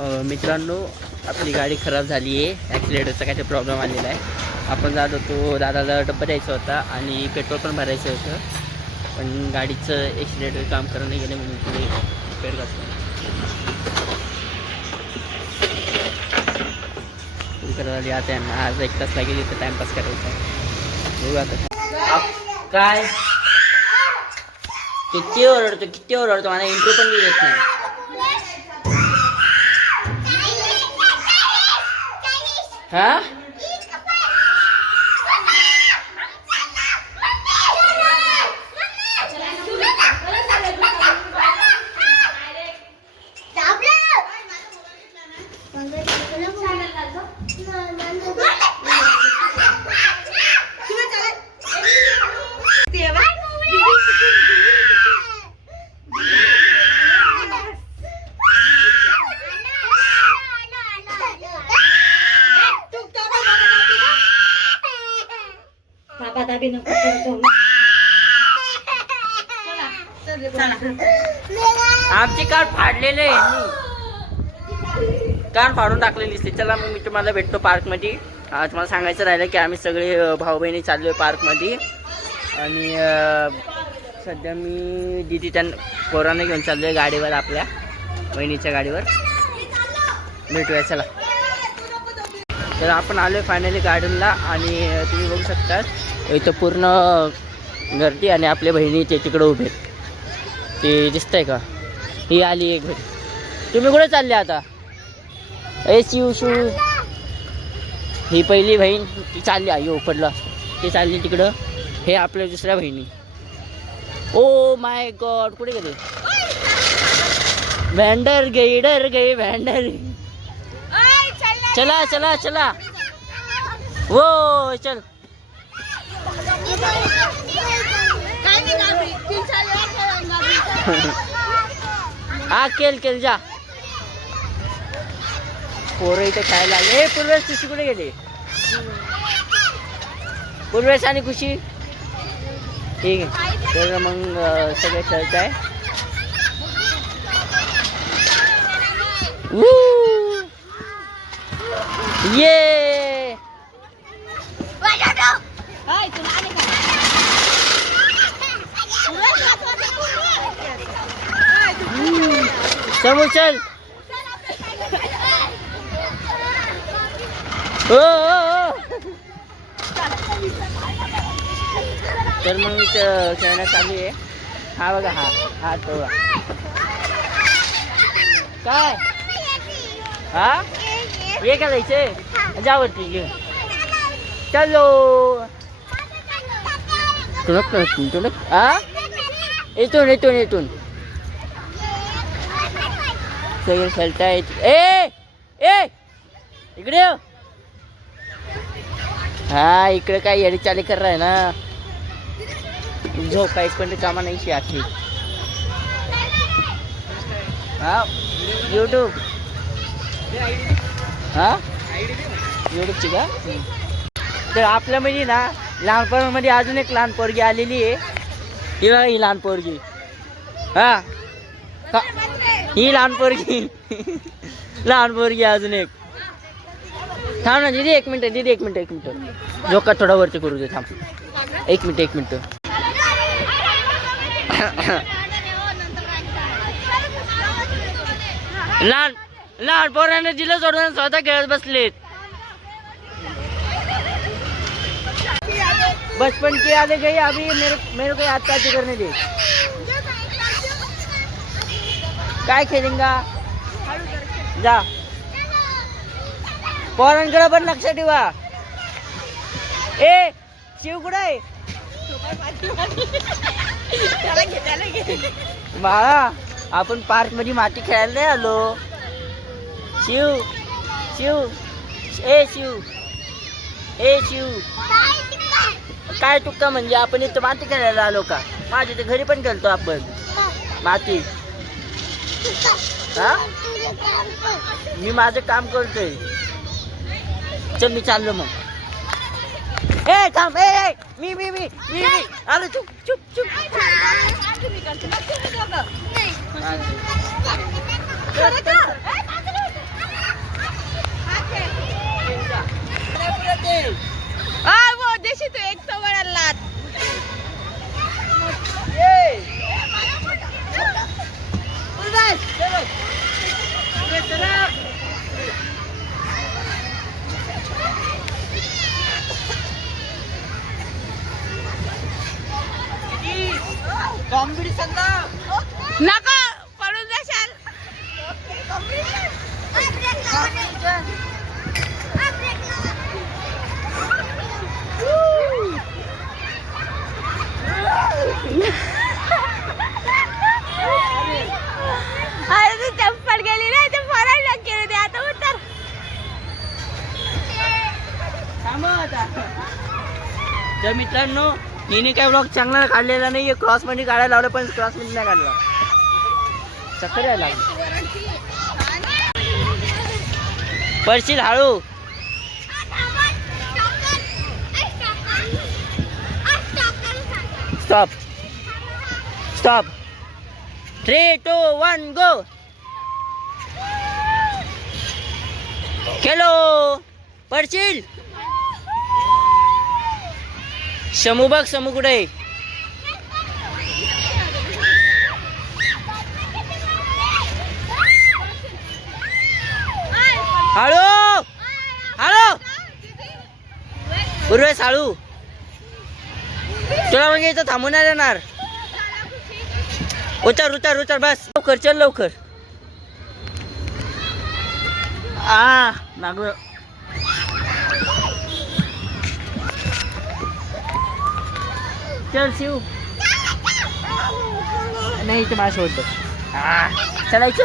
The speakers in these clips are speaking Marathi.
मित्रांनो, आपली गाडी खराब झाली आहे. ॲक्सिलेटरचा काहीतरी प्रॉब्लेम आलेला आहे. आपण जात होतो, दादाला डब्बा द्यायचा होता आणि पेट्रोल पण भरायचं होतं, पण गाडीचं ॲक्सिलेटर काम करून नाही गेलं म्हणून पुढे पेड करतो झाली. आता यांना आज 1 तास लागेल इथं टाईमपास करायचा. बघू आता काय किती ओरडतो मला इंट्रो पण देत नाही. हा आमची कार फाडलेले कार फाडून टाकलेली दिसते. चला मग मी तुम्हाला भेटतो पार्कमध्ये. तुम्हाला सांगायचं राहिलं की आम्ही सगळे भाऊ बहिणी चाललो आहे पार्कमध्ये आणि सध्या मी दिदी त्यांना पोरांना घेऊन चाललो आहे गाडीवर, आपल्या बहिणीच्या गाडीवर. भेटूया चला. तर आपण आलो आहे फायनली गार्डनला आणि तुम्ही बघू शकता इथं पूर्ण गर्दी आणि आपल्या बहिणी ते तिकडं उभे ते दिसतंय का. ही आली एक घरी. तुम्ही कुठे चालले आता? शिव ही पहिली बहीण ती चालली आहे पडलं ते चालली तिकडं. हे आपल्या दुसऱ्या बहिणी. ओ माय गॉड, कुठे गेले? व्हॅन्डर गए व्हॅन्डर. चला चला चला वो चल. हा केल जा. पोरं इथे खायला आले. पूर्वेश खुशी कुठे गेले? पूर्वेश आणि खुशी ठीक आहे. तर मग सगळे खेळत आहे. ये समोर चल. तर मग इथं खेळण्यात चालू आहे. हा बघा, हा तो काय हा ये का जायचे जावरती घेऊन चलो. तुडक हा येतून सगळे खेळतायत. ए इकडे हा इकडे काय येडी चाली कर रहा है ना. झोपा एक पण कामा नाही आखी. हा यूट्यूब हा यूट्यूबची का. तर आपल्यामध्ये ना लहानपणामध्ये अजून एक लहान पोरगी आलेली आहे. ही लहान पोरगी. हा ही लहान पोरगी अजून एक. थांब ना दीदी एक मिनिट झोका थोडा वरती करू दे. थांब एक मिनिट. लहान पोरांना दिलं सोडून स्वतः खेळत बसलेत. बचपन की यादें गई अभी मेरे को याद ताज़ी करने दे. काय खेळेंगा जा. पोरांकडे पण लक्ष ठेवा. ए शिव कुठे आहे? बाळा आपण पार्क मध्ये माती खेळायला नाही आलो. शिव काय तुक्का म्हणजे आपण इथं माती खेळायला आलो का? माझ्या ते घरी पण खेळतो आपण माती. हा मी माझं काम करतोय. चल मी चाललो मग. ए थांब मी अरे चुप अरे ती चप्पल गेली ना ते फरायला लागली ते आता उतर तर मित्रांनो हिने काय ब्लॉग चांगला काढलेला नाही क्रॉस मध्ये काढायला लावलं पण क्रॉस मध्ये नाही काढला चक्कर यायला लागली पडशील हळू स्टॉप स्टॉप 3, 2, 1 गो खेलो पडशील शमू बघ शमू कुठे हळू हळू पूर्वेश हळू तुला म्हणजे इथं थांबून नाही येणार उतर उतर उतर बस लवकर चल लवकर नागू चल शिव नाही इथे मला सोडतो चलायचं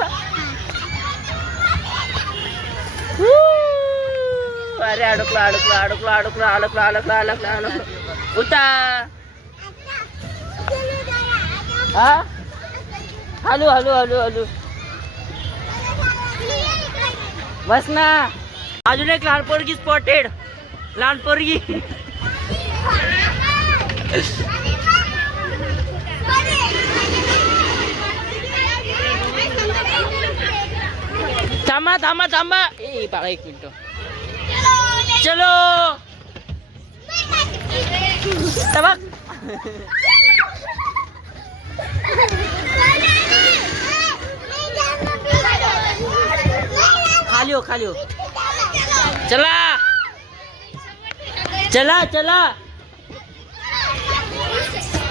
अरे अडकला अडकला अडकला अडकला अडकला अडकला अडकला अडकला उतर हा हॅलो हॅलो हॅलो हॅलो बस ना अजून एक लहान पोरगी स्पॉटेड लहान पोरगी थांबा थांबा थांबा ए बाळा एक मिनिट चलो बघ खाली हो खाली हो चला चला चला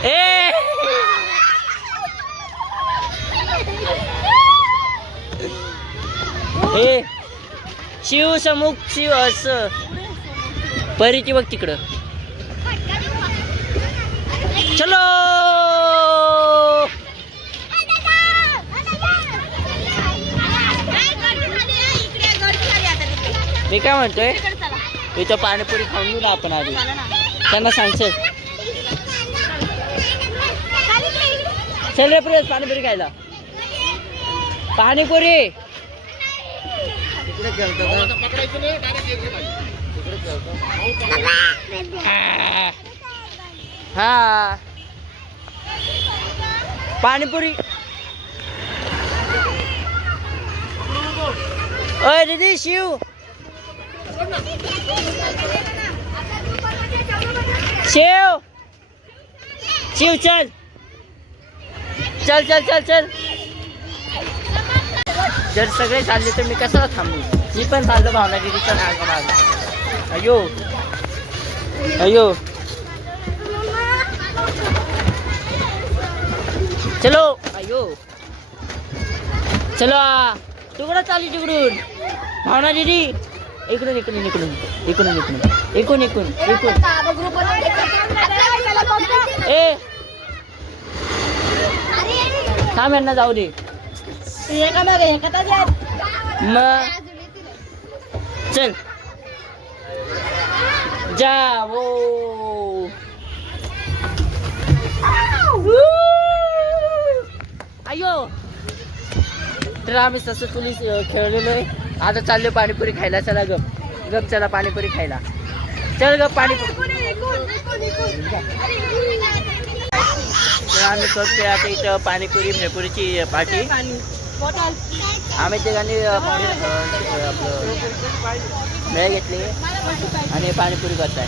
ए ए शिव समुख शिव असं परीची बघ तिकडं चलो मी काय म्हणतोय इथं पाणीपुरी खाऊन घेऊ ना आपण आधी त्यांना सांगशील चल रे प्रेस पाणीपुरी खायला पाणीपुरी हा पाणीपुरी ओय दीदी शिव शिव शिव चल चल चल चल चल जर सगळे चालले तर मी कशाला थांबू मी पण चाललो भावना दिदीचा नाग माझा अयो अयो चलो अयो चलो तू कुठं चालली तिकडून भावना दिदी इकडून इकडून इकडून इकडून इकडून इकडून इकडून इकडून ए थांब यांना जाऊ दे मग चल जाओ अयो तर आम्ही तसं पोलीस खेळलेलो आहे आता चाललो पाणीपुरी खायला चला गप गप चला पाणीपुरी खायला चल गप पाणीपुरी तर आम्ही करतोय आता इथं पाणीपुरी भेपुरीची पार्टी आम्ही ते गाणी आपलं भेळ घेतली आणि पाणीपुरी करताय